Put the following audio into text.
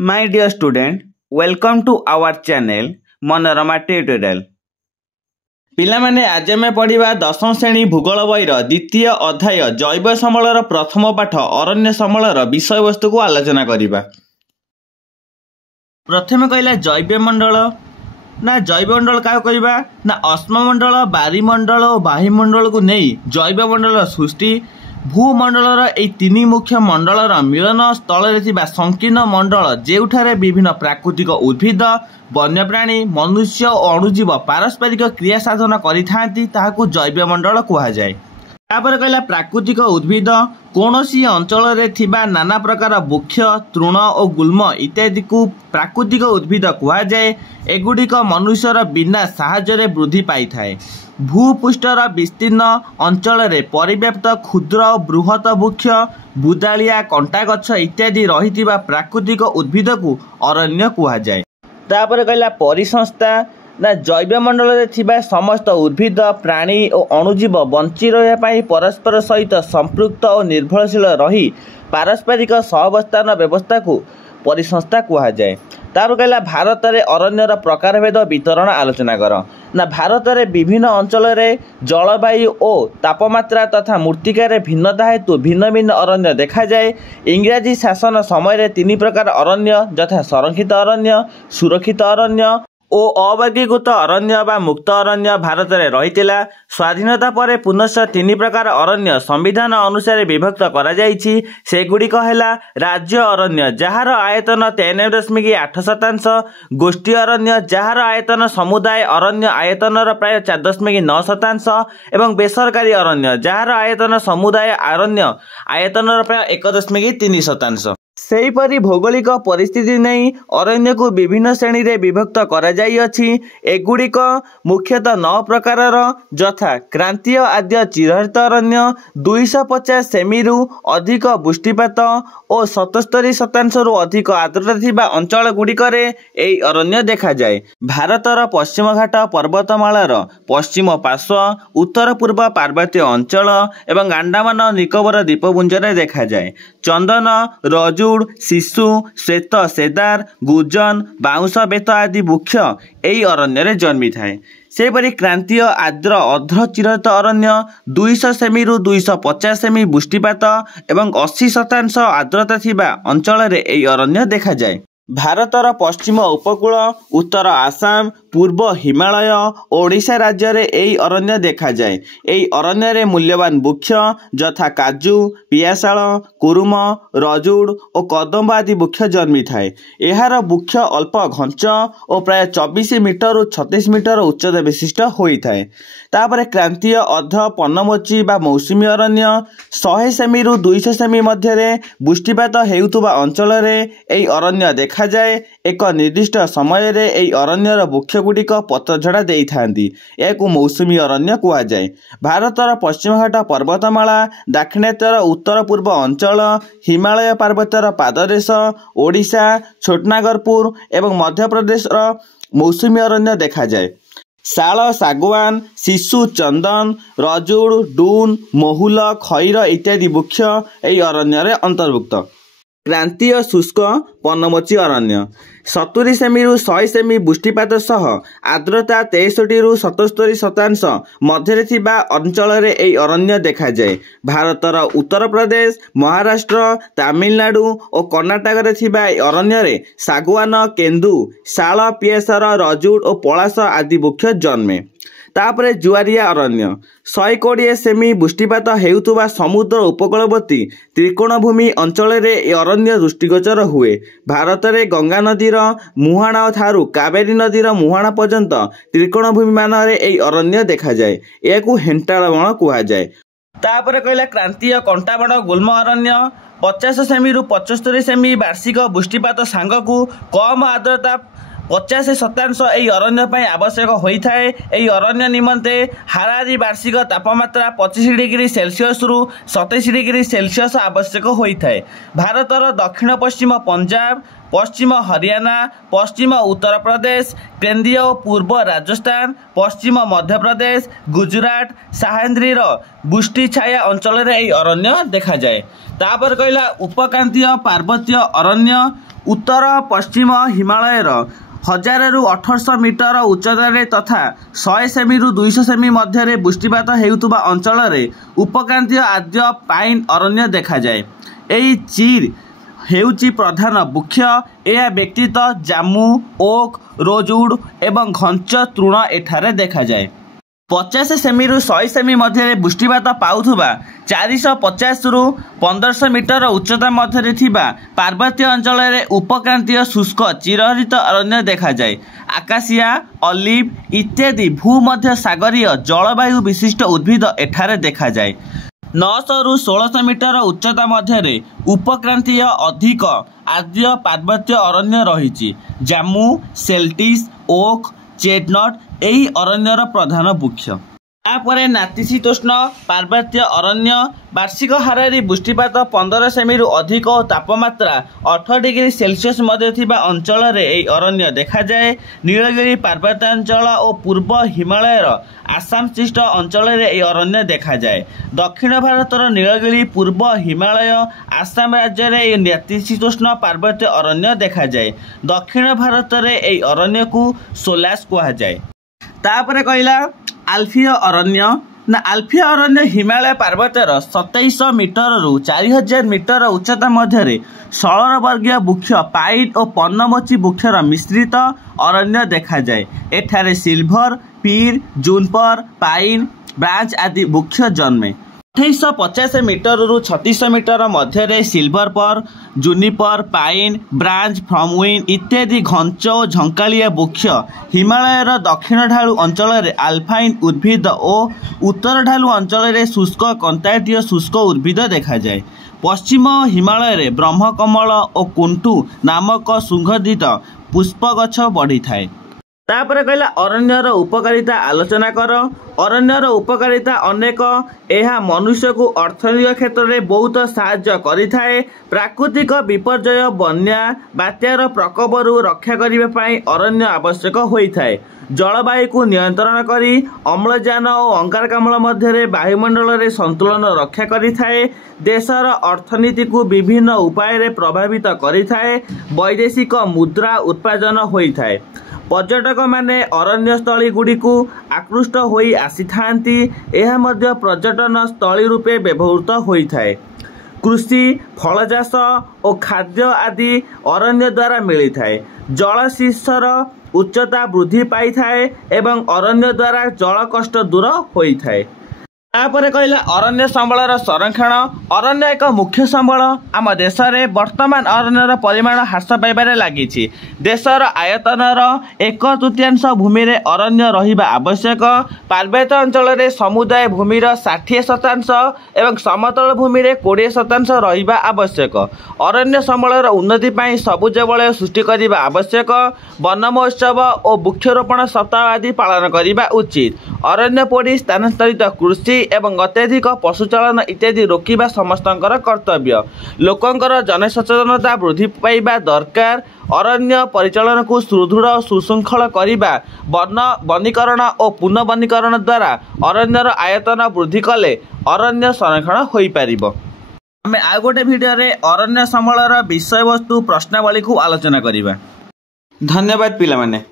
My dear student, welcome to our channel Manorama Tutorial. पिलामाने आज आम पढ़ा दशम श्रेणी भूगोल बईर द्वितीय अध्याय जैव समलर प्रथम पाठ अरण्य समलर विषय वस्तु को आलोचना करिबा। प्रथम कहला जैव मंडल ना जैव मंडल क्या करबा ना अश्ममंडल बारिमंडल और बाह्यमंडल को नहीं जैव मंडल सृष्टि भूमंडलर एई तीन मुख्य मंडलर मिलन स्थल संकीर्ण मंडल जेउठारे विभिन्न प्राकृतिक उद्भिद वन्यप्राणी मनुष्य और अणुजीव पारस्परिक क्रिया साधन करिथांती ताहाकु जैव मंडल कुहाଯାଏ। तापर कहला प्राकृतिक उद्भिद कौनसी अंचल रे थिबा नाना प्रकार वृक्ष तृण और गुल्म इत्यादि को प्राकृतिक उद्भिद कुहाଯାଏ। एगुड़िक मनुष्यर बिना साहाय्य वृद्धि पाई थाए। भूपृष्ठर विस्तीर्ण अंचल रे परिव्याप्त क्षुद्र और बृहत वृक्ष बुदालिया कंटा गछ इत्यादि रहिथिबा प्राकृतिक उद्भिद को अरण्य कुहाଯାଏ। तापर कहला परिसंस्था ना जैव मंडल रे थिबा समस्त उद्भिद प्राणी और अणुजीव बंची रहिबा पई परस्पर सहित संपृक्त और निर्भरशील रही पारस्परिक सहवस्थान व्यवस्था को परिसंस्था कुहाଯାଏ। तापर कहला भारत रे अरण्यर प्रकारभेद वितरण आलोचना कर ना भारत रे विभिन्न अंचल रे जलवायु और तापमात्रा तथा मृत्तिकार भिन्नता हेतु भिन्न भिन्न अरण्य देखा जाए। इंग्राजी शासन समय रे तीन प्रकार अरण्य यथा संरक्षित अरण्य सुरक्षित अरण्य और अवर्गीकृत अरण्य बा मुक्त अरण्य भारत में रही। स्वाधीनता पर पुनश्च तीन प्रकार अरण्य संविधान अनुसार विभक्त करा जायछि। सेगुड़िक हैला राज्य अरण्य जार आयतन 93.8%, गोष्ठी अरण्य जार आयतन समुदाय अरण्य आयतनर प्राय 4.9% एवं बेसरकारी अरण्य जार आयतन समुदाय अरण्य आयतनर प्राय 1.3%। सेहीपरि भौगोलिक परिस्थिति नहीं अरण्य को विभिन्न श्रेणी रे विभक्त करा जाइअछि। एगुड़िक मुख्यतः 9 प्रकारर यथा क्रांतीय आद्य चिरहरित अरण्य 250 सेमी रु अधिक वृष्टिपात और 77% रु अधिक आर्द्रता थिबा अंचल गुड़िकरे एई अरण्य देखा जाए। भारतर पश्चिम घाट पर्वतमालार पश्चिम पार्श्व उत्तर पूर्व पार्वत्य अंचल एवं अंडमान निकोबर द्वीपपुंज रे देखा जाए। चंदन रजुड़ शिशु श्वेत सेदार गुर्जन बाउंश बेत आदि वृक्ष एई अरण्य रे जन्मी थाए। सेपरि क्रांतीय आर्द्र अर्ध चिरहरित अरण्य 200 सेमी रु 250 सेमी वृष्टिपात एवं 80% आर्द्रता थिबा अंचल रे एई अरण्य देखा जाए। भारतर पश्चिम उपकूल उत्तर आसाम पूर्व हिमालय ओडिशा राज्य रे एई अरण्य देखा जाए। एई अरण्य रे मूल्यवान वृक्ष यथा काजू पियाशाल कुरुम रजुड़ और कदम्ब आदि वृक्ष जन्मी थाए। एहार वृक्ष अल्प घंच और प्राय 24 मीटर रु 36 मीटर उच्चता विशिष्ट होई थाए। तापर क्रांतीय अर्ध पर्णमोची बा मौसुमी अरण्य 100 सेमी रु 200 सेमी मध्य रे वृष्टिपात हेउतुबा अंचल रे एई अरण्य देखा जाए। एक निर्दिष्ट समय रे एई अरण्यर वृक्ष गुड़िक पत्रझड़ा देई थांती। याकु मौसुमी अरण्य कुहाଯାଏ। भारतर पश्चिम घाट पर्वतमाला दाक्षिणात्यर उत्तर पूर्व अंचल हिमालय पर्वतर पाददेश ओडिशा छोटनागरपुर एवं मध्य प्रदेश मौसुमी अरण्य देखा जाए। शाल सागवान शिशु चंदन रजुड़ डून महुल खैर इत्यादि वृक्ष एई अरण्य रे अंतर्भुक्त। क्रांतीय शुष्क पर्णमोची अरण्य 70 सेमी रु 100 सेमी वृष्टिपात सह आर्द्रता 63 रु 77% मध्य थिबा अंचल रे एई अरण्य देखा जाए। भारतर उत्तर प्रदेश महाराष्ट्र तमिलनाडु और कर्णाटक रे थिबा एई अरण्य रे सागवान केंदु शाल पियासार रजुड़ और पलाश आदि वृक्ष जन्मे। तापरे जुआरिया अरण्य 120 सेमी वृष्टिपात हेउतुबा समुद्र उपकूलवर्ती त्रिकोणभूमि अंचल रे अरण्य दृष्टिगोचर हुए। भारत रे गंगा नदीर मुहाणा थारु कावेरी नदीर मुहाणा पर्यंत त्रिकोणभूमि मान रे एई अरण्य देखा जाए। याकु हेंटाळ बण कुहाଯାଏ। तापर कहला क्रांतीय कंटाबण गुल्म अरण्य 50 सेमी रु 75 सेमी वार्षिक वृष्टिपात सांगकु कम आर्द्रता 50% एई अरण्य पई आवश्यक होता है। एई अरण्य निमंते हाराहारी वार्षिक तापमात्रा 25 डिग्री सेल्सियस रु 27 डिग्री सेल्सियस आवश्यक होता है। भारतर दक्षिण पश्चिम पंजाब पश्चिम हरियाणा पश्चिम उत्तर प्रदेश केंद्रीय और पूर्व राजस्थान पश्चिम मध्य प्रदेश गुजरात सह्याद्रीर वृष्टि छाया अंचल रे एई अरण्य देखा जाए। तापर कहला उपक्रांतीय पार्वत्य अरण्य उत्तर पश्चिम हिमालय 1000 रु 1800 मीटर उच्चतार तथा 100 सेमी रु 200 सेमी मध्य वृष्टिपात हेउतुबा अंचल उपक्रांतीय आद्य पाइन अरण्य देखा जाए। एही चीर हेउची प्रधान वृक्ष। यह व्यक्तित जामु, ओक, रोजवुड एवं घंच तृण एठारे देखा जाए। 50 सेमी रु 100 सेमी मध्य वृष्टिपात पाउथुबा 450 रु 1500 मीटर उच्चता मध्य थिबा पार्वतीय अंचल उपक्रांतीय शुष्क चिरहरित अरण्य देखा जाए। आकाशिया, ऑलिव इत्यादि भूमध्य सागरीय जलवायु विशिष्ट उद्भिद एठारे देखा जाए। 900 रु 1600 मीटर उच्चता मध्य उपक्रांतीय अधिक आद्य पार्वतीय अरण्य रही। जामु, सेल्टिस, ओक, चेटनट यही अरण्यर प्रधान वृक्ष। तापर नातिशीतोष्ण पार्वतीय अरण्य वार्षिक हारारी वृष्टिपात 15 सेमी रु अधिक और तापमात्रा 18 डिग्री सेल्सियस मध्य थिबा अंचल रे अरण्य देखा जाए। नीलगिरी पार्वत्यांचल और पूर्व हिमालय आसाम सृष्ट अंचल अरण्य देखा जाए। दक्षिण भारतर नीलगिरी, पूर्व हिमालय, आसाम राज्य में नातिशीतोष्ण पार्वतीय अरण्य देखा जाए। दक्षिण भारत में यह अरण्य को सोलास कहा जाए। तापर कहला आल्फीय अरण्य ना आल्फीय अरण्य हिमालय पर्वतर 2700 मीटर रु 4000 मीटर उच्चता मध्य सौर वर्गीय वृक्ष पाइन और पर्णमोची वृक्षर मिश्रित अरण्य देखा जाए। एठारे सिल्भर, पीर, जूनपर, पाइन, ब्रांच आदि वृक्ष जन्मे। 2850 मीटर रु 3600 मीटर मध्य सिल्भर पर, जूनिपर, पाइन, ब्रांच, फ्रमविन इत्यादि घंच और झंकालिया वृक्ष हिमालयर दक्षिण ढालू अंचल आल्पाइन उद्भिद और उत्तर ढालू अंचल शुष्क कंटाटीय शुष्क उद्भिद देखा जाए। पश्चिम हिमालय ब्रह्मकमल और कुंटू नामक सुगंधित पुष्प गछ बढ़ी थाए। तापर कहला अरण्यर उपकारिता आलोचना कर। अरण्यर उपकारिता अनेक। यह मनुष्य को अर्थनैतिक क्षेत्र में बहुत साहाय्य करिथाए। प्राकृतिक विपर्यय, बन्या, बात्यार प्रकोपरू रक्षा करने पाई अरण्य आवश्यक होइथाए। जलवायु को नियंत्रण करी अम्लजान और अंगारकाम्ल मध्य वायुमंडल रे संतुलन रक्षा करिथाए। देशर अर्थनीति को विभिन्न उपाय प्रभावित करिथाए। वैदेशिक मुद्रा उत्पादन होइथाए। पर्यटक माने अरण्यस्थली गुड़ी को आकृष्ट होई आसी थांती। यह मध्य पर्यटन स्थली रूपे व्यवहृत होइथाए। कृषि, फल चाष और खाद्य आदि अरण्य द्वारा मिली थाए। जलशीर्षर उच्चता वृद्धि पाई थाए एवं अरण्य द्वारा जल कष्ट दूर होइथाए। तापर कहला अरण्य संबलर संरक्षण। अरण्य एक मुख्य संबल। आम देश में वर्तमान अरण्यर परिमाण ह्रास पाइबारे लागिछि। देशर आयतनर 1/3 भूमि रे अरण्य रहिबा आवश्यक। पार्वत्य अंचल रे समुदाय भूमिर 60% एवं समतल भूमि रे 20% रहिबा आवश्यक। अरण्य संबलर उन्नति पाई सबुज वलय सृष्टि करिबा आवश्यक। वन महोत्सव और वृक्षरोपण सप्ताह आदि पालन करिबा उचित। अरण्य पोड़ी स्थानांतरित कृषि एवं अत्यधिक पशुचालन इत्यादि रोकिबा समस्तंकर कर्तव्य। लोकंकर जनसचेतनता वृद्धि पाइबा दरकार। अरण्य परिचालन को सुदृढ़ और सुशृंखल करिबा। वनीकरण और पुनर्वनीकरण द्वारा अरण्यर आयतन वृद्धि कले अरण्य संरक्षण होई पारिबो। आमे आ गोटे भिडियो रे अरण्य संबलर विषय वस्तु प्रश्नावली को आलोचना करिबा। धन्यवाद पिला माने।